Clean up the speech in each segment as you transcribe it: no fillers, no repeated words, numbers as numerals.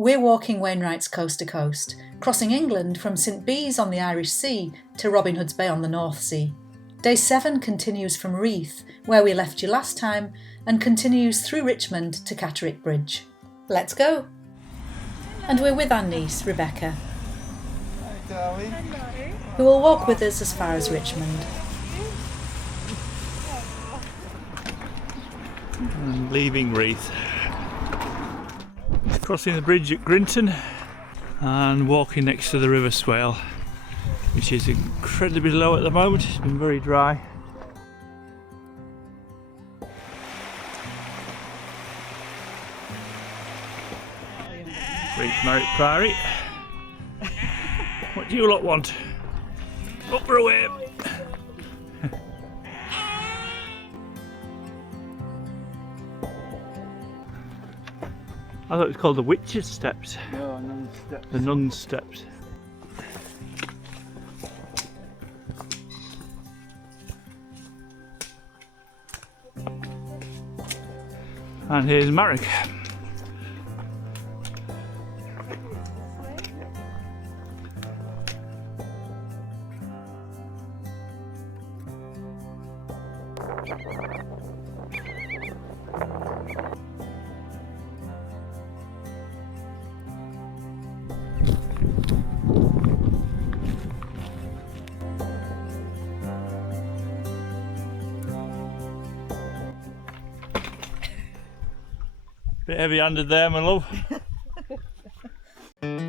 We're walking Wainwright's coast to coast, crossing England from St Bees on the Irish Sea to Robin Hood's Bay on the North Sea. Day 7 continues from Reeth, where we left you last time, and continues through Richmond to Catterick Bridge. Let's go! And we're with our niece, Rebecca, Hi, darling. who will walk with us as far as Richmond. And leaving Reeth. Crossing the bridge at Grinton and walking next to the River Swale, which is incredibly low at the moment. It's been very dry. Reach Marrick Priory. What do you lot want? Up or away? I thought it was called the Witches' Steps. No, Nun Steps. The Nun Steps. And here's Marrick. Bit heavy-handed there, my love. And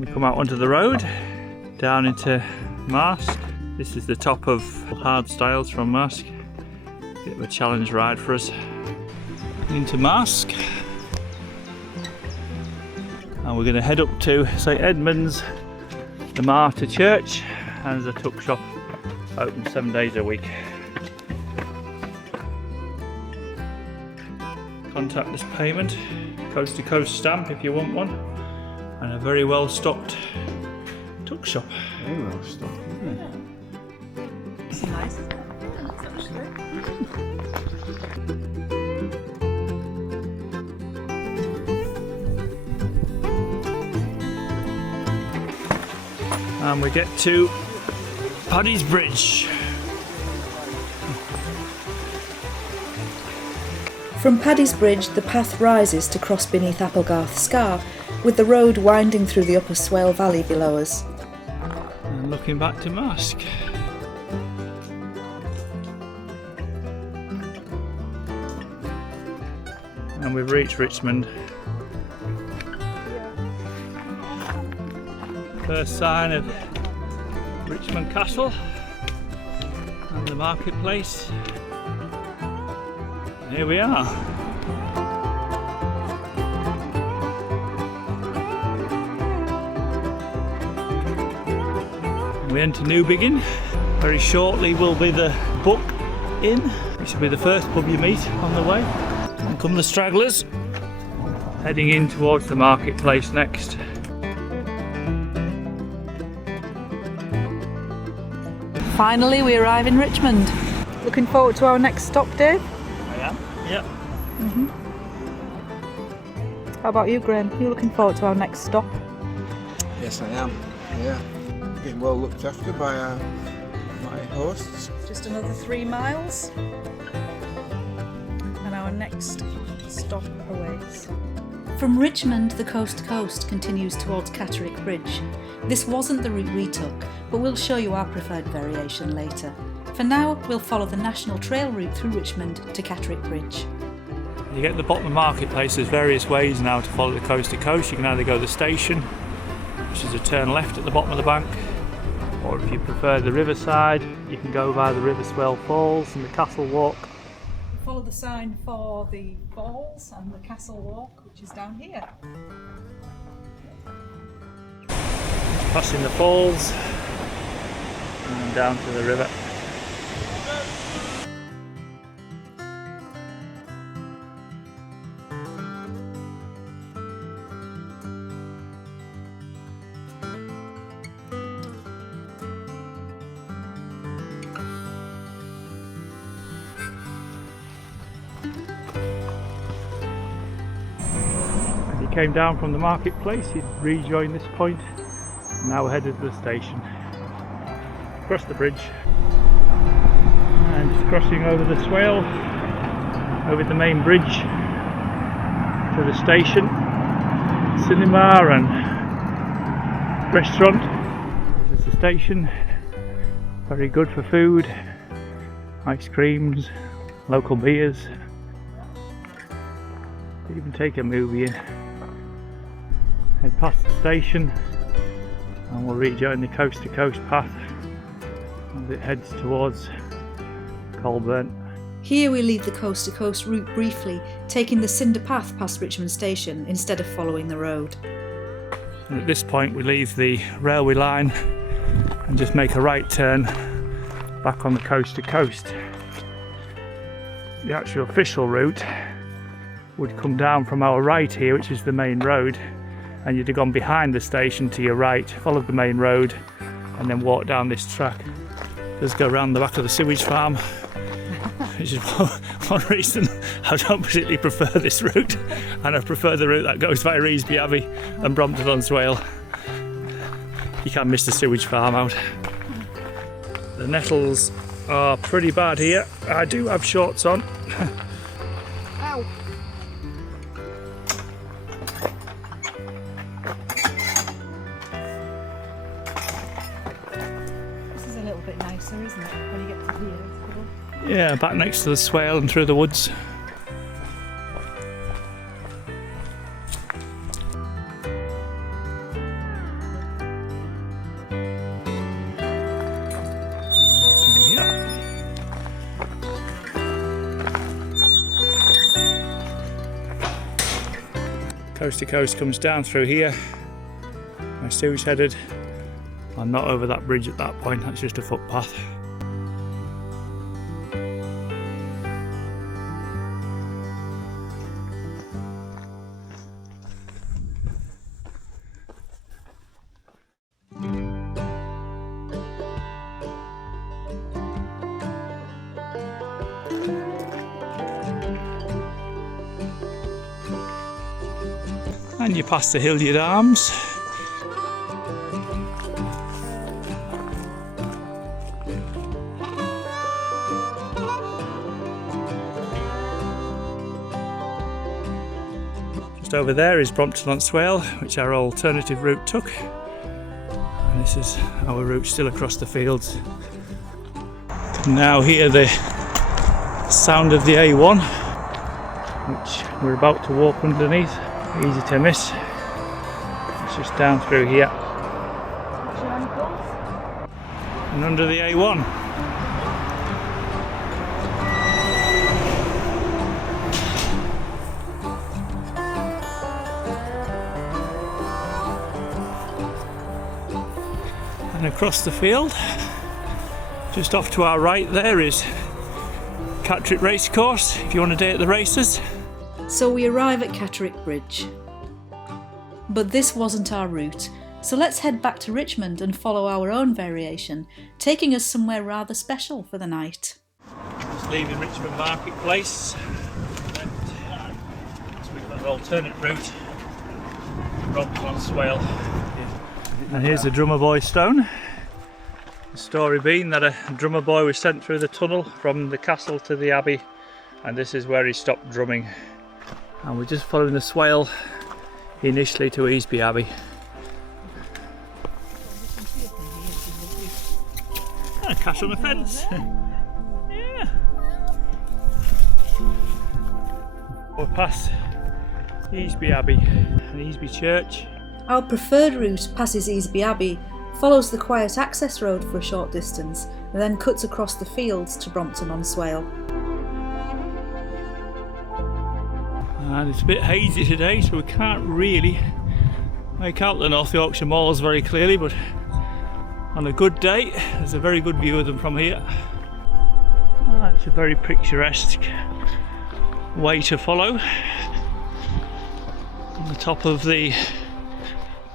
we come out onto the road, down into Marske. This is the top of hard styles from Marske. Bit of a challenge ride for us. Into Marske. And we're going to head up to St Edmund's, the Martyr Church, and there's a tuck shop open 7 days a week. Contactless payment, coast to coast stamp if you want one, and a very well stocked tuck shop. Very well stocked, isn't it? It's nice, isn't it? Actually. And we get to Paddy's Bridge. From Paddy's Bridge, the path rises to cross beneath Applegarth Scar, with the road winding through the upper Swale valley below us. And looking back to Marske. And we've reached Richmond. First sign of Richmond Castle and the marketplace. And here we are. We enter Newbiggin. Very shortly will be the Buck Inn, which will be the first pub you meet on the way. And come the stragglers, heading in towards the marketplace next. Finally, we arrive in Richmond. Looking forward to our next stop, Dave? I am, yeah. How about you, Graham? Are you looking forward to our next stop? Yes, I am. Yeah. Being well looked after by my hosts. Just another 3 miles. And our next stop awaits. From Richmond, the coast to coast continues towards Catterick Bridge. This wasn't the route we took, but we'll show you our preferred variation later. For now, we'll follow the national trail route through Richmond to Catterick Bridge. You get to the bottom of the marketplace. There's various ways now to follow the coast to coast. You can either go to the station, which is a turn left at the bottom of the bank, or if you prefer the riverside, you can go via the River Swale Falls and the Castle Walk. Follow the sign for the falls and the Castle Walk, which is down here. Passing the falls and down to the river. came down from the marketplace, you'd rejoin this point. Now we're headed to the station. Across the bridge and just crossing over the swale, over the main bridge to the station, cinema and restaurant. This is the station, very good for food, ice creams, local beers. Even take a movie in. Head past the station and we'll rejoin the coast to coast path as it heads towards Colburn. Here we leave the coast to coast route briefly, taking the cinder path past Richmond station instead of following the road. And at this point we leave the railway line and just make a right turn back on the coast to coast. The actual official route would come down from our right here, which is the main road, and you'd have gone behind the station to your right, followed the main road and then walk down this track. Just go around the back of the sewage farm, which is one reason I don't particularly prefer this route, and I prefer the route that goes via Easby Abbey and Brompton-on-Swale. You can't miss the sewage farm out. The nettles are pretty bad here. I do have shorts on. Ow! This is a little bit nicer, isn't it, when you get to here? Yeah, back next to the swale and through the woods. Coast to coast comes down through here. My sewage headed. I'm not over that bridge at that point, that's just a footpath. And you pass the Hildyard Arms. Just over there is Brompton-on-Swale, which our alternative route took. And this is our route still across the fields. Can now hear the sound of the A1, which we're about to walk underneath. Easy to miss. It's just down through here and under the A1. And across the field, just off to our right there, is Catterick Racecourse if you want a day at the races. So we arrive at Catterick Bridge. But this wasn't our route, so let's head back to Richmond and follow our own variation, taking us somewhere rather special for the night. Just leaving Richmond Marketplace. So we've got an alternate route, Brompton-on-Swale. And here's the Drummer Boy stone. The story being that a drummer boy was sent through the tunnel from the castle to the abbey, and this is where he stopped drumming. And we're just following the swale initially to Easby Abbey. A cash on the fence. Yeah. We're past Easby Abbey and Easby Church. Our preferred route passes Easby Abbey, follows the quiet access road for a short distance, and then cuts across the fields to Brompton-on-Swale. And it's a bit hazy today, so we can't really make out the North Yorkshire moors very clearly, but on a good day there's a very good view of them from here. It's a very picturesque way to follow on the top of the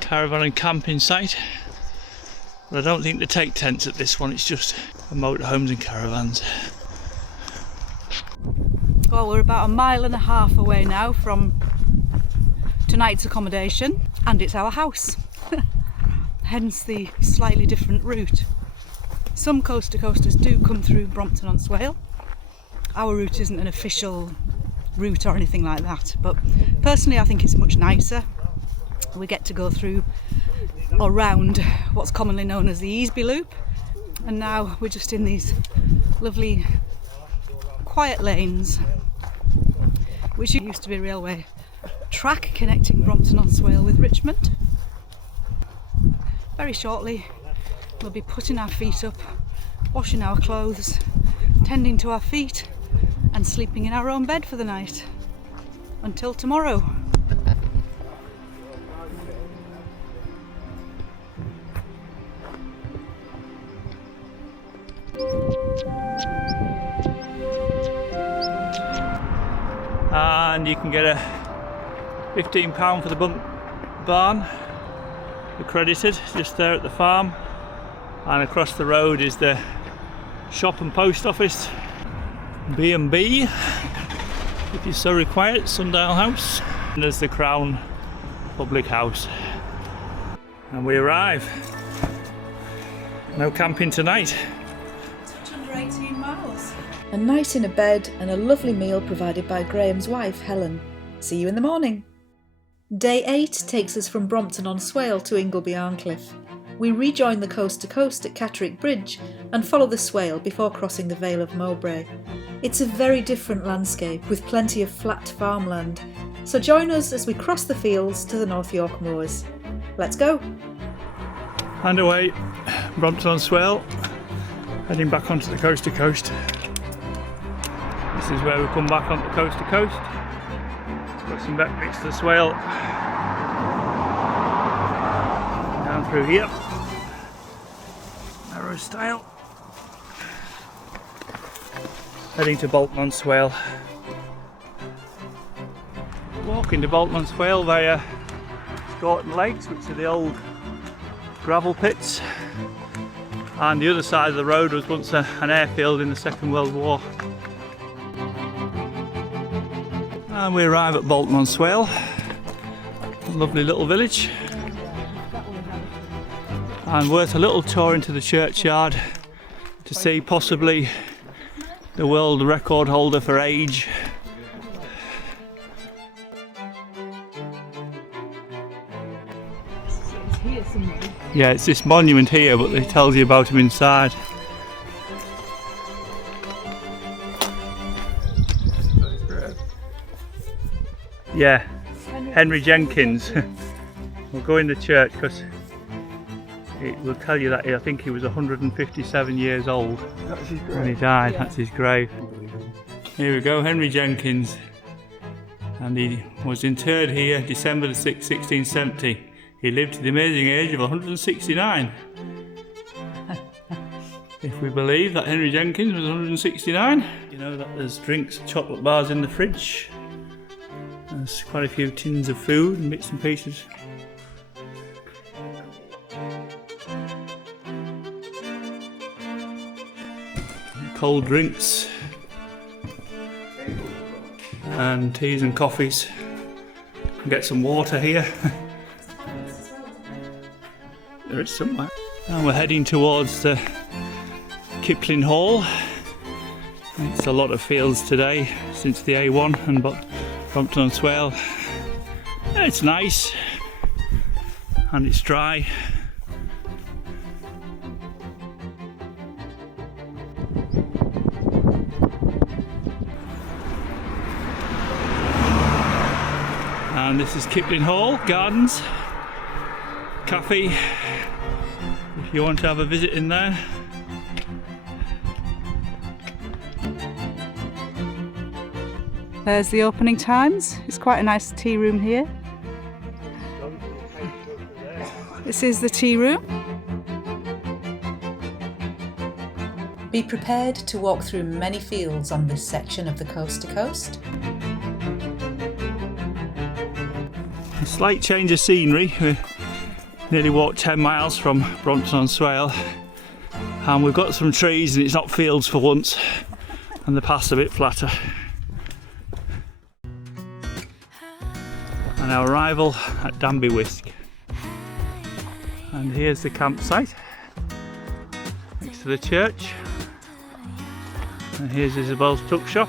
caravan and camping site, but I don't think they take tents at this one, it's just for motorhomes and caravans. Well, we're about 1.5 miles away now to tonight's accommodation, and it's our house. Hence the slightly different route. Some coast-to-coasters do come through Brompton-on-Swale. Our route isn't an official route or anything like that, but personally I think it's much nicer. We get to go through or round what's commonly known as the Easby Loop, and now we're just in these lovely quiet lanes, which used to be a railway track connecting Brompton-on-Swale with Richmond. Very shortly we'll be putting our feet up, washing our clothes, tending to our feet and sleeping in our own bed for the night. Until tomorrow. And you can get a £15 for the bunk barn, accredited, just there at the farm. And across the road is the shop and post office, B&B, if you so require it, Swaledale House. And there's the Crown Public House. And we arrive. No camping tonight. Touch under 18 miles. A night in a bed and a lovely meal provided by Graham's wife, Helen. See you in the morning. Day 8 takes us from Brompton-on-Swale to Ingleby Arncliffe. We rejoin the coast to coast at Catterick Bridge and follow the Swale before crossing the Vale of Mowbray. It's a very different landscape with plenty of flat farmland, so join us as we cross the fields to the North York moors. Let's go! And away, Brompton-on-Swale, heading back onto the coast to coast. This is where we come back onto the coast to coast, crossing back next to the Swale, down through here, narrow style, heading to Bolton-on-Swale. Walking to Bolton-on-Swale via Scorton Lakes, which are the old gravel pits, and the other side of the road was once an airfield in the Second World War. And we arrive at Bolton-on-Swale, a lovely little village, and worth a little tour into the churchyard to see possibly the world record holder for age. Yeah, it's this monument here, but it tells you about him inside. Yeah, Henry Jenkins. We'll go in the church because it will tell you that I think he was 157 years old when he died. Yeah. That's his grave. Here we go, Henry Jenkins. And he was interred here December the 6th, 1670. He lived to the amazing age of 169. If we believe that Henry Jenkins was 169. You know that there's drinks, chocolate bars in the fridge. There's quite a few tins of food and bits and pieces. Cold drinks and teas and coffees. You can get some water here. There is somewhere. And we're heading towards the Kiplin Hall. It's a lot of fields today since the A1 and Brompton-on-Swale. It's nice and it's dry. And this is Kiplin Hall Gardens Cafe, if you want to have a visit in there. There's the opening times. It's quite a nice tea room here. This is the tea room. Be prepared to walk through many fields on this section of the coast to coast. A slight change of scenery. We nearly walked 10 miles from Brompton-on-Swale, and we've got some trees and it's not fields for once, and the path's a bit flatter. and our arrival at Danby Wiske. And here's the campsite next to the church, and here's Isabel's tuck shop.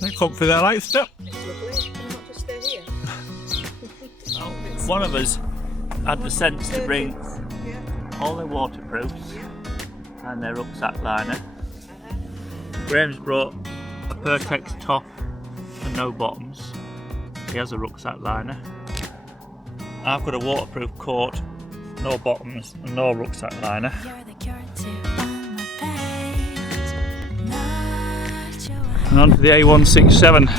They're comfy there, like stuff. It's lovely. Can I not just stay here? One of us had the sense to bring all their waterproofs and their rucksack liner. Graham's brought a Pertex top and no bottoms. He has a rucksack liner. I've got a waterproof coat, no bottoms and no rucksack liner. And on to the A167.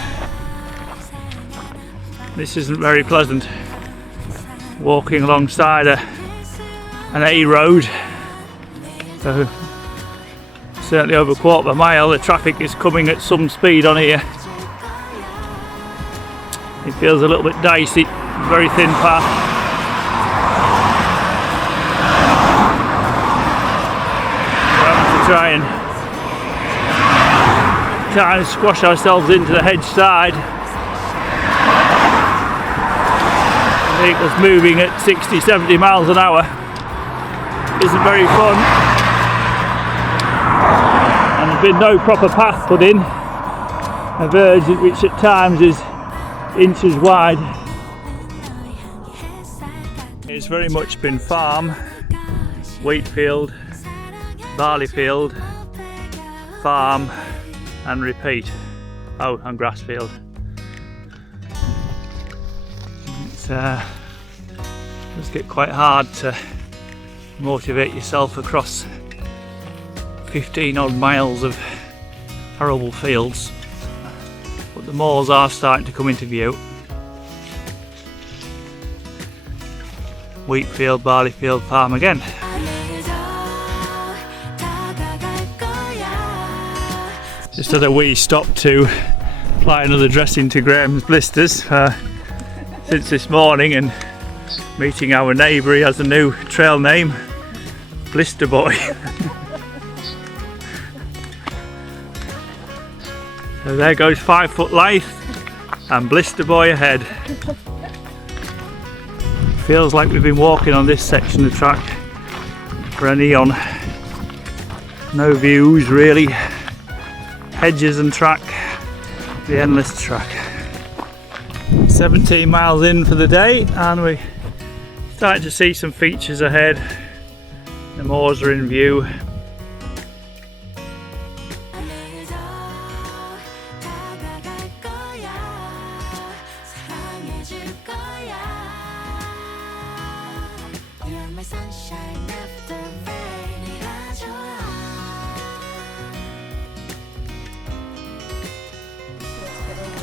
This isn't very pleasant. Walking alongside an A road. So certainly over a quarter of a mile the traffic is coming at some speed on here. It feels a little bit dicey, very thin path. We're having to try and squash ourselves into the hedge side. Vehicles moving at 60-70 miles an hour isn't very fun, and there's been no proper path put in, a verge which at times is inches wide. It's very much been farm, wheat field, barley field, farm and repeat. Oh, and grass field. It does get quite hard to motivate yourself across 15 odd miles of arable fields, but the moors are starting to come into view. Wheat field, barley field, farm again. Just had a wee stop to apply another dressing to Graham's blisters since this morning, and meeting our neighbour. He has a new trail name, Blister Boy. So there goes 5 Foot Life and Blister Boy ahead. Feels like we've been walking on this section of track for an eon. No views really, hedges and track, the endless track. 17 miles in for the day, and we're starting to see some features ahead. The moors are in view.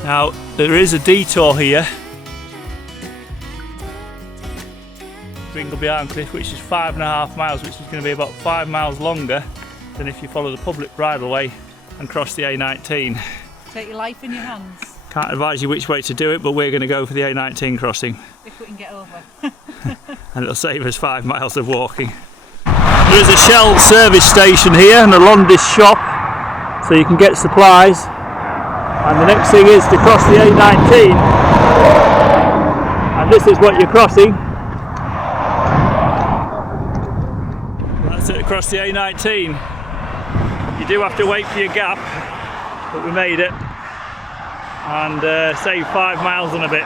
Now there is a detour here, Ingleby Arncliffe, which is 5.5 miles, which is going to be about 5 miles longer than if you follow the public bridleway and cross the A19. Take your life in your hands. Can't advise you which way to do it, but we're going to go for the A19 crossing. If we can get over. And it'll save us 5 miles of walking. There is a Shell service station here and a Londis shop, so you can get supplies. And the next thing is to cross the A19, and this is what you're crossing. That's it, across the A19. You do have to wait for your gap, but we made it, and saved 5 miles and a bit.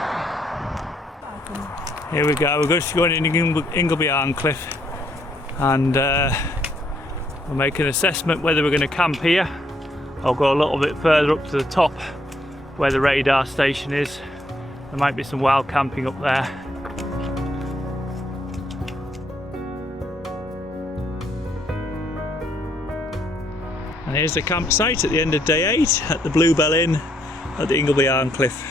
Here we go, we're just going into Ingleby Arncliffe, and we'll make an assessment whether we're going to camp here. I'll go a little bit further up to the top where the radar station is. There might be some wild camping up there. And here's the campsite at the end of day 8 at the Bluebell Inn at the Ingleby Arncliffe.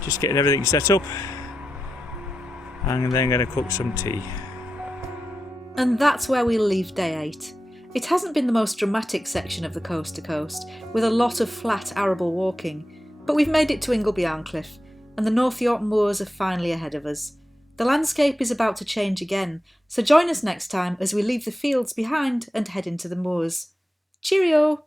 Just getting everything set up and then going to cook some tea. And that's where we'll leave day 8. It hasn't been the most dramatic section of the coast to coast, with a lot of flat arable walking, but we've made it to Ingleby Arncliffe, and the North York moors are finally ahead of us. The landscape is about to change again, so join us next time as we leave the fields behind and head into the moors. Cheerio!